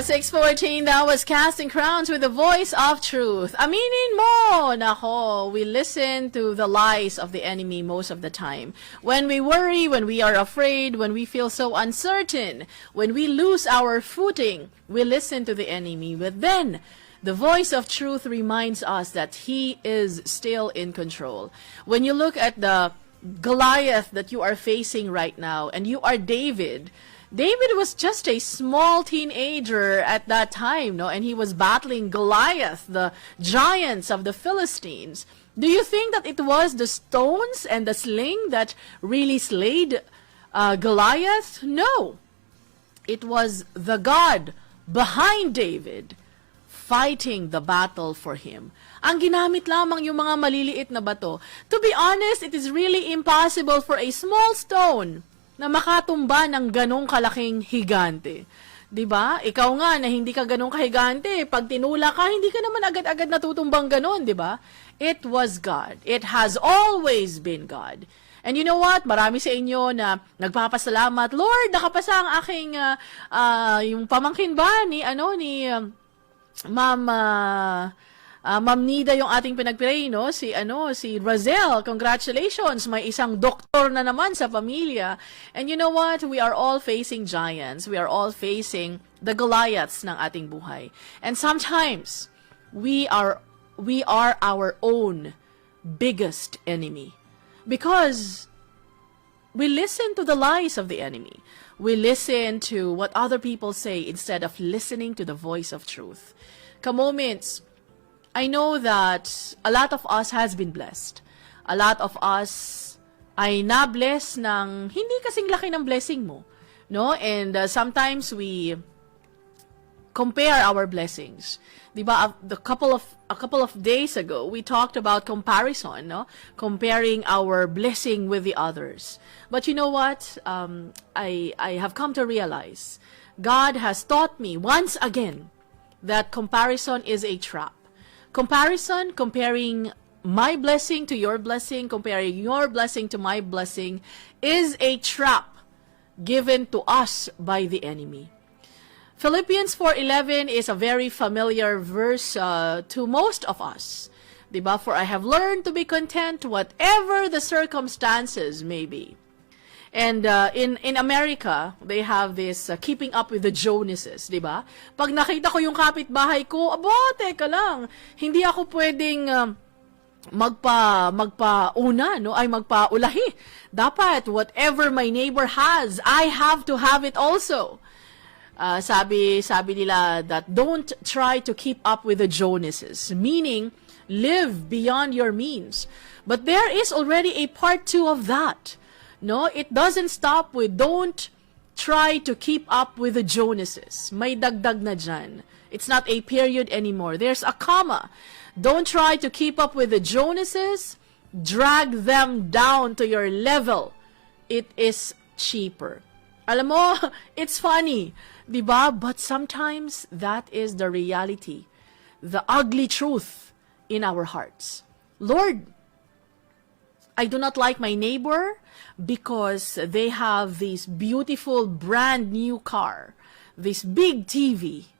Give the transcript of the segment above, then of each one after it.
6:14, that was Casting Crowns with the voice of truth. Aminin mo! Nako, we listen to the lies of the enemy most of the time. When we worry, when we are afraid, when we feel so uncertain, when we lose our footing, we listen to the enemy. But then, the voice of truth reminds us that he is still in control. When you look at the Goliath that you are facing right now, and you are David was just a small teenager at that time, no? And he was battling Goliath, the giants of the Philistines. Do you think that it was the stones and the sling that really slayed Goliath? No. It was the God behind David fighting the battle for him. Ang ginamit lamang yung mga maliliit na bato. To be honest, it is really impossible for a small stone na makatumba ng ganong kalaking higante. 'Di ba? Ikaw nga na hindi ka ganong kahigante, pag tinula ka, hindi ka naman agad-agad natutumbang ganon, 'di ba? It was God. It has always been God. And you know what? Marami sa inyo na nagpapasalamat, Lord, nakapasa ang aking yung pamangkin ba ni Ma'am Nida yung ating pinagpray, no? Si Razel, congratulations, may isang doktor na naman sa pamilya. And you know what? We are all facing giants. We are all facing the Goliaths ng ating buhay. And sometimes we are our own biggest enemy. Because we listen to the lies of the enemy. We listen to what other people say instead of listening to the voice of truth. Ka-moments, I know that a lot of us has been blessed. A lot of us ay na-bless ng hindi kasing laki ng blessing mo, no? And sometimes we compare our blessings. 'Di ba? A couple of days ago, we talked about comparison, no? Comparing our blessing with the others. But you know what? I have come to realize God has taught me once again that comparison is a trap. Comparison, comparing my blessing to your blessing, comparing your blessing to my blessing, is a trap given to us by the enemy. Philippians 4:11 is a very familiar verse to most of us. Diba? For I have learned to be content whatever the circumstances may be. And in America, they have this keeping up with the Joneses, di ba? Pag nakita ko yung kapitbahay ko, teka lang, hindi ako pwedeng magpauna, no? Ay magpaulahi. Dapat, whatever my neighbor has, I have to have it also. Sabi nila that don't try to keep up with the Joneses, meaning live beyond your means. But there is already a part 2 of that. No, it doesn't stop with don't try to keep up with the Joneses. May dagdag na dyan. It's not a period anymore. There's a comma. Don't try to keep up with the Joneses. Drag them down to your level. It is cheaper. Alam mo, it's funny, di ba? But sometimes that is the reality, the ugly truth in our hearts. Lord, I do not like my neighbor because they have this beautiful brand new car, this big TV.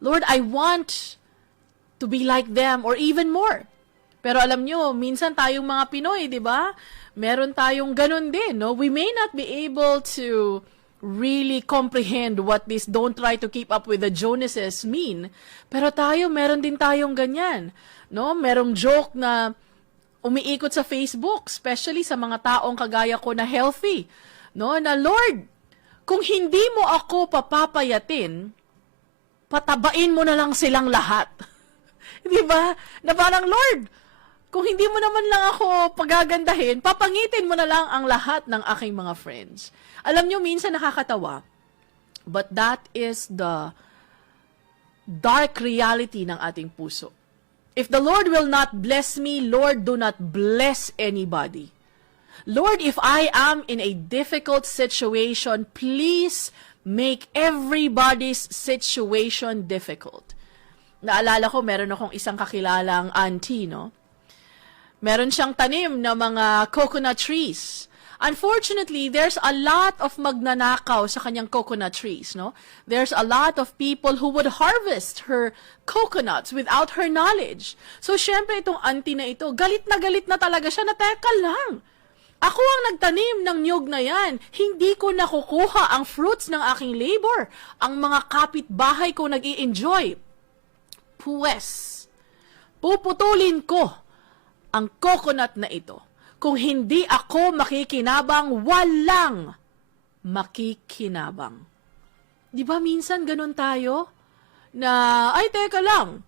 Lord, I want to be like them or even more. Pero alam nyo, minsan tayong mga Pinoy, di ba? Meron tayong ganun din, no? We may not be able to really comprehend what this don't try to keep up with the Joneses mean. Pero tayo, meron din tayong ganyan, no? Merong joke na umiikot sa Facebook, especially sa mga taong kagaya ko na healthy, no? Na Lord, kung hindi mo ako papapayatin, patabain mo na lang silang lahat. Di ba? Na parang, Lord, kung hindi mo naman lang ako pagagandahin, papangitin mo na lang ang lahat ng aking mga friends. Alam nyo, minsan nakakatawa, but that is the dark reality ng ating puso. If the Lord will not bless me, Lord, do not bless anybody. Lord, if I am in a difficult situation, please make everybody's situation difficult. Naalala ko, meron akong isang kakilalang auntie, no? Meron siyang tanim na mga coconut trees. Unfortunately, there's a lot of magnanakaw sa kanyang coconut trees, no? There's a lot of people who would harvest her coconuts without her knowledge. So, syempre, itong auntie na ito, galit na talaga siya na, teka lang. Ako ang nagtanim ng niyog na yan. Hindi ko nakukuha ang fruits ng aking labor. Ang mga kapitbahay ko nag-i-enjoy. Puwes, puputulin ko ang coconut na ito. Kung hindi ako makikinabang, walang makikinabang. Di ba minsan ganun tayo? Na, ay teka lang,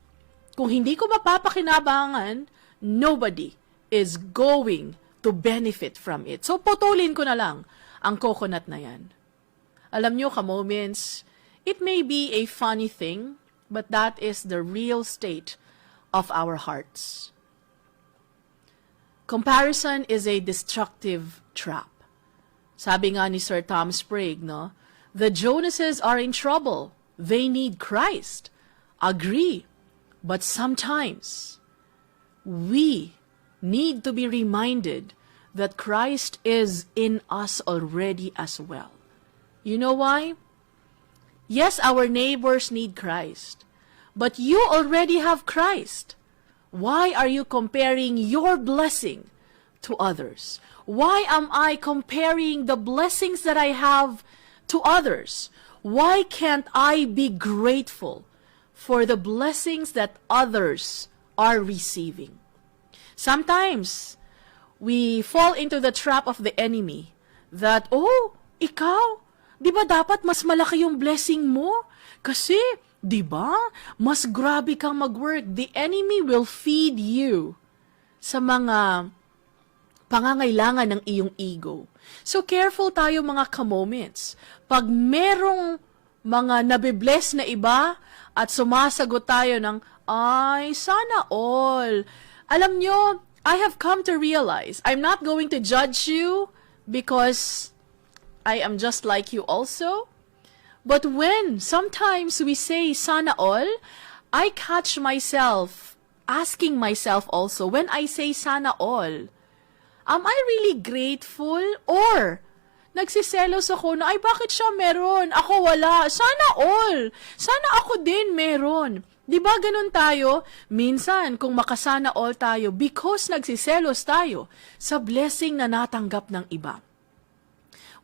kung hindi ko mapapakinabangan, nobody is going to benefit from it. So, putulin ko na lang ang coconut na yan. Alam nyo, ka-moments, it may be a funny thing, but that is the real state of our hearts. Comparison is a destructive trap. Sabi nga ni Sir Tom Sprague, no? The Jonases are in trouble. They need Christ. Agree. But sometimes, we need to be reminded that Christ is in us already as well. You know why? Yes, our neighbors need Christ. But you already have Christ. Why are you comparing your blessing to others? Why am I comparing the blessings that I have to others? Why can't I be grateful for the blessings that others are receiving? Sometimes, we fall into the trap of the enemy that, oh, ikaw, di ba dapat mas malaki yung blessing mo? Kasi, di ba, mas grabe kang mag-work. The enemy will feed you sa mga pangangailangan ng iyong ego. So, careful tayo mga ka-moments. Pag merong mga nabibless na iba at sumasagot tayo ng, ay, sana all. Alam nyo, I have come to realize, I'm not going to judge you because I am just like you also. But when sometimes we say sana all, I catch myself asking myself also, when I say sana all, am I really grateful? Or nagsiselos ako na, ay bakit siya meron? Ako wala. Sana all. Sana ako din meron. Di ba ganun tayo? Minsan, kung makasana all tayo, because nagsiselos tayo sa blessing na natanggap ng iba.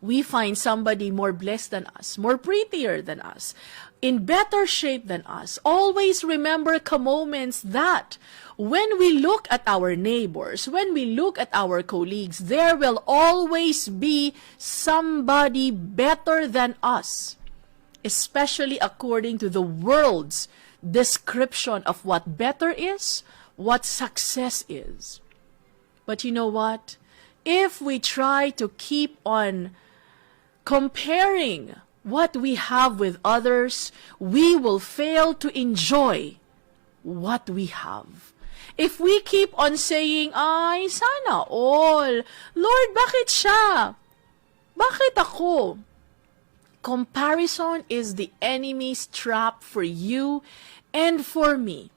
We find somebody more blessed than us, more prettier than us, in better shape than us. Always remember moments that when we look at our neighbors, when we look at our colleagues, there will always be somebody better than us, especially according to the world's description of what better is, what success is. But you know what? If we try to keep on comparing what we have with others, we will fail to enjoy what we have. If we keep on saying, ay, sana all. Lord, bakit siya? Bakit ako? Comparison is the enemy's trap for you and for me.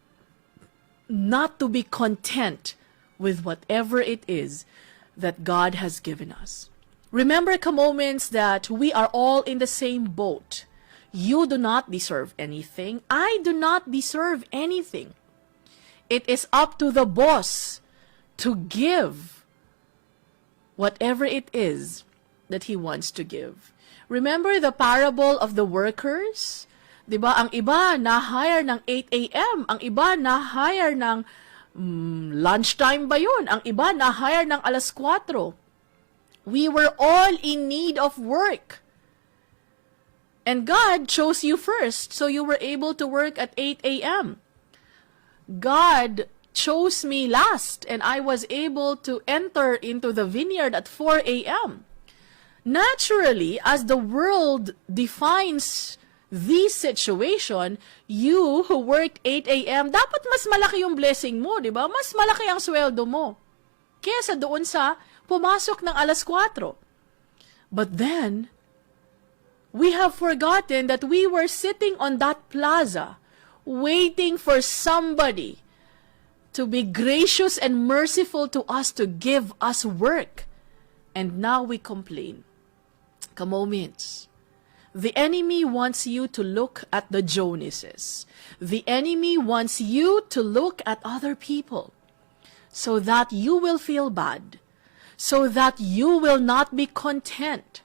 Not to be content with whatever it is that God has given us. Remember, moments that we are all in the same boat. You do not deserve anything. I do not deserve anything. It is up to the boss to give whatever it is that he wants to give. Remember the parable of the workers? Diba, ang iba na-hire ng 8 a.m., ang iba na-hire ng lunchtime ba yun? Ang iba na-hire ng 4:00. We were all in need of work. And God chose you first, so you were able to work at 8 a.m. God chose me last, and I was able to enter into the vineyard at 4 a.m. Naturally, as the world defines this situation, you who worked 8 a.m., dapat mas malaki yung blessing mo, di ba? Mas malaki ang sweldo mo kesa doon sa pumasok ng 4:00. But then, we have forgotten that we were sitting on that plaza, waiting for somebody to be gracious and merciful to us to give us work. and now we complain. Ka-moments. The enemy wants you to look at the Jonases. The enemy wants you to look at other people so that you will feel bad, so that you will not be content,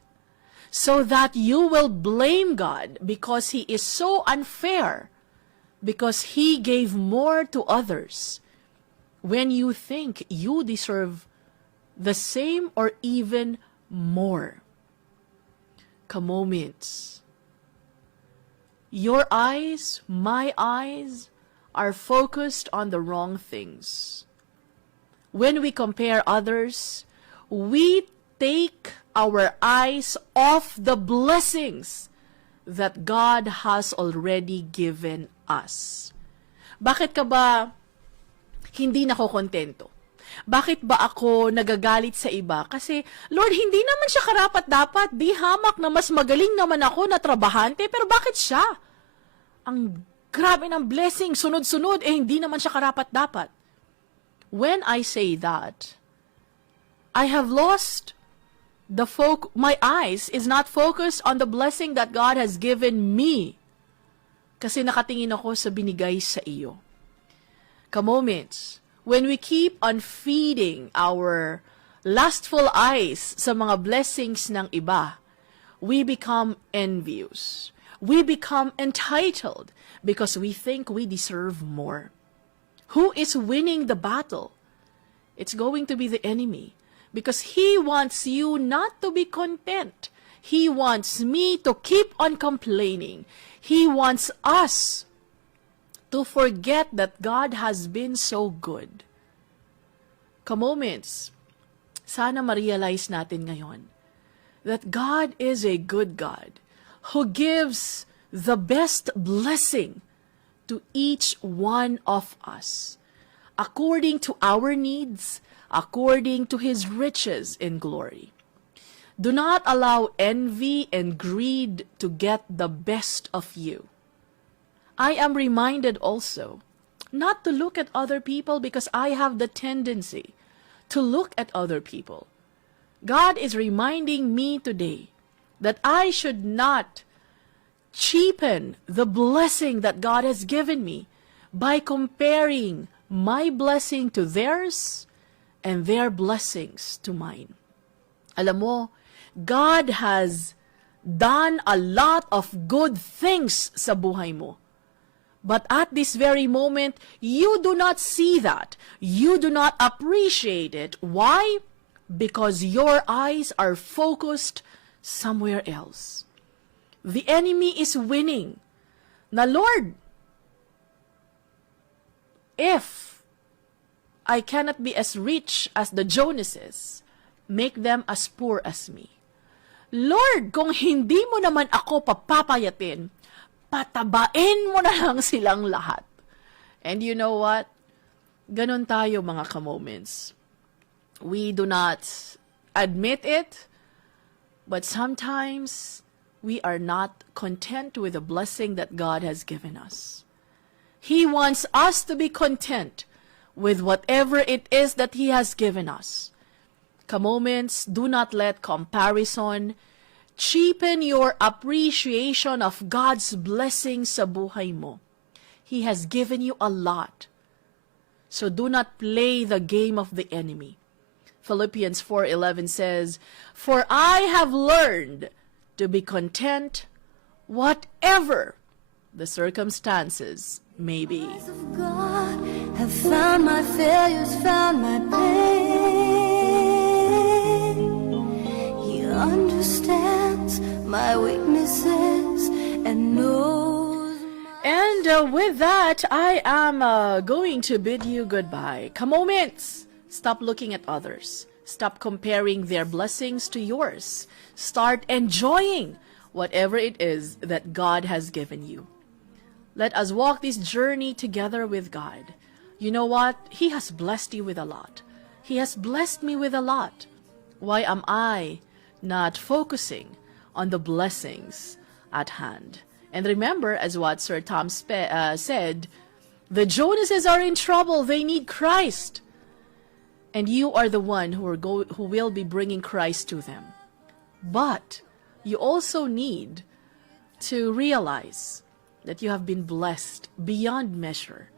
so that you will blame God because He is so unfair, because He gave more to others when you think you deserve the same or even more. Ka-moments. Your eyes, my eyes, are focused on the wrong things. When we compare others, we take our eyes off the blessings that God has already given us. Bakit ka ba hindi nakokontento? Bakit ba ako nagagalit sa iba? Kasi, Lord, hindi naman siya karapat-dapat. Di hamak na mas magaling naman ako na trabahante, pero bakit siya? Ang grabe ng blessing, sunod-sunod, hindi naman siya karapat-dapat. When I say that, I have lost my eyes is not focused on the blessing that God has given me. Kasi nakatingin ako sa binigay sa iyo. Ka-moments, when we keep on feeding our lustful eyes sa mga blessings ng iba, we become envious. We become entitled because we think we deserve more. Who is winning the battle? It's going to be the enemy, because he wants you not to be content. He wants me to keep on complaining. He wants us to forget that God has been so good. Ka-moments, sana ma-realize natin ngayon that God is a good God who gives the best blessing to each one of us according to our needs, according to His riches in glory. Do not allow envy and greed to get the best of you. I am reminded also not to look at other people because I have the tendency to look at other people. God is reminding me today that I should not cheapen the blessing that God has given me by comparing my blessing to theirs and their blessings to mine. Alam mo, God has done a lot of good things sa buhay mo. But at this very moment, you do not see that. You do not appreciate it. Why? Because your eyes are focused somewhere else. The enemy is winning. Na Lord, if I cannot be as rich as the Jonases, make them as poor as me. Lord, kung hindi mo naman ako papapayatin, patabain mo na lang silang lahat. And you know what? Ganon tayo mga ka-moments. We do not admit it, but sometimes we are not content with the blessing that God has given us. He wants us to be content with whatever it is that He has given us. Ka-moments, do not let comparison cheapen your appreciation of God's blessings sa buhay mo. He has given you a lot. So do not play the game of the enemy. Philippians 4:11 says, "For I have learned to be content whatever the circumstances may be." Eyes of God have found my failures, found my pain. He understands my weaknesses and knows And with that, I am going to bid you goodbye. Ka-moments, stop looking at others. Stop comparing their blessings to yours. Start enjoying whatever it is that God has given you. Let us walk this journey together with God. You know what? He has blessed you with a lot. He has blessed me with a lot. Why am I not focusing on the blessings at hand? And remember, as what Sir Tom said, the Jonases are in trouble. They need Christ. and you are the one who will be bringing Christ to them. But you also need to realize that you have been blessed beyond measure.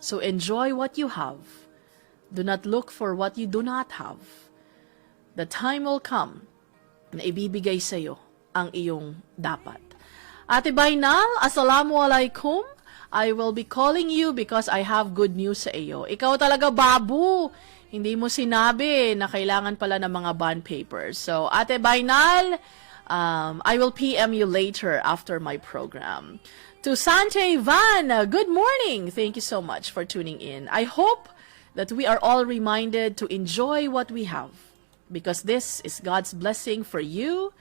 So enjoy what you have. Do not look for what you do not have. The time will come na ibibigay sa iyo ang iyong dapat. Ate Bainal, Assalamualaikum. I will be calling you because I have good news sa iyo. Ikaw talaga, babu. Hindi mo sinabi na kailangan pala ng mga bond papers. So, Ate Bainal, I will PM you later after my program. To Sanjay Van, good morning. Thank you so much for tuning in. I hope that we are all reminded to enjoy what we have, because this is God's blessing for you,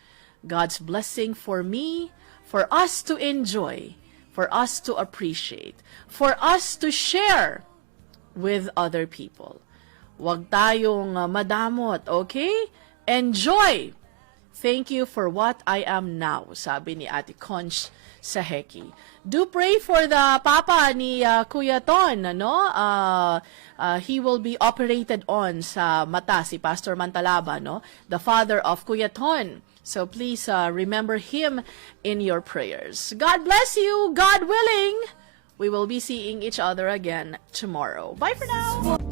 God's blessing for me, for us to enjoy, for us to appreciate, for us to share with other people. Huwag tayong madamot, okay? Enjoy! Thank you for what I am now, sabi ni Ate Conch sa Heki. Do pray for the papa ni Kuya Ton, no? He will be operated on sa mata, si Pastor Mantalaba, no? The father of Kuya Ton. So please remember him in your prayers. God bless you. God willing, we will be seeing each other again tomorrow. Bye for now.